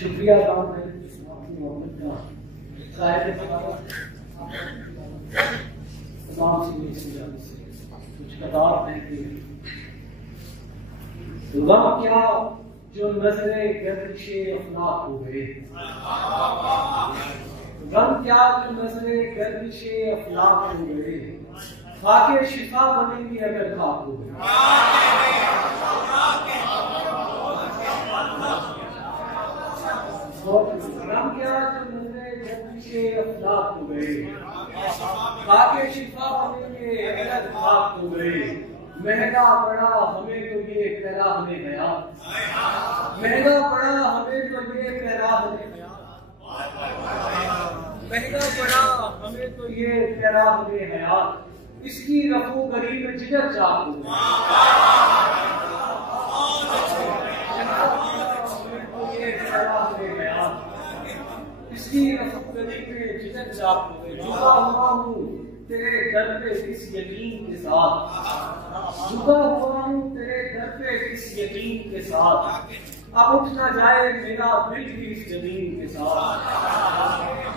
शुक्रिया अदा करें मोहम्मद का साहिब तमाम से कुछ कतार है कि गम क्या जो नजरे गर्दिशे अफलाक हो गए, गम क्या जो नजरे गर्दिशे अफलाक हो गए, खाके शिफा बनेंगे अगर खाक हो गए। गम क्या जो नजरे गर्दिशे अफलाक हो गए, खाके शिफा बनेंगे अगर खाक हो गए। महंगा पड़ा हमें तो ये पैराहने हयात, महंगा पड़ा हमें तो ये पैराहने हयात, महंगा पड़ा हमें तो ये पैराहने हयात। इसकी रफू गरी में जिगर चाक हो गई, इसकी रफू गरी में जिगर चाक हो गई। झुका हुआ हूँ तेरे दर पे किस यकीन के साथ, झुका हुआ हूँ तेरे दर पे किस यकीन के साथ। अब उठ ना जाए मेरा दिल भी इस जमीन के साथ,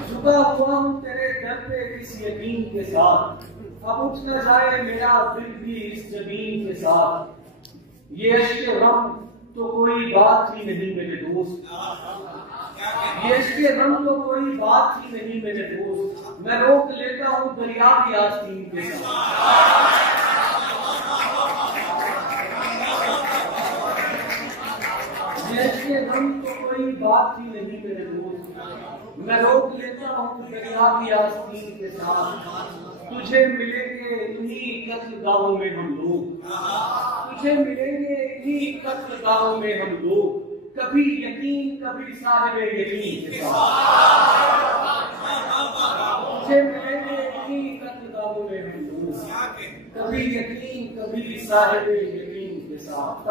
झुका हुआ हूँ तेरे दर पे किस यकीन के साथ। अब उठ ना जाए मेरा दिल भी इस जमीन के साथ। ये अश्के गम तो कोई बात ही नहीं मेरे दोस्त, ये अश्के गम तो कोई बात ही नहीं मेरे दोस्त। मैं रोक लेता हूँ दरिया की आस्तीन के साथ, ये अश्के गम तो कोई बात ही नहीं मेरे दोस्त। मैं रोक लेता हूँ दरिया की आस्तीन के साथ। तुझे मिलेंगे इन्हीं कत्लगाहों में हम लोग, तुझे मिलेंगे इन्हीं कत्लगाहों में हम लोग। कभी यकीन कभी साहिबे यकीन के साथ, तुझे मिलेंगे इन्हीं कत्लगाहों में हम लोग। कभी यकीन कभी साहिबे यकीन के साथ।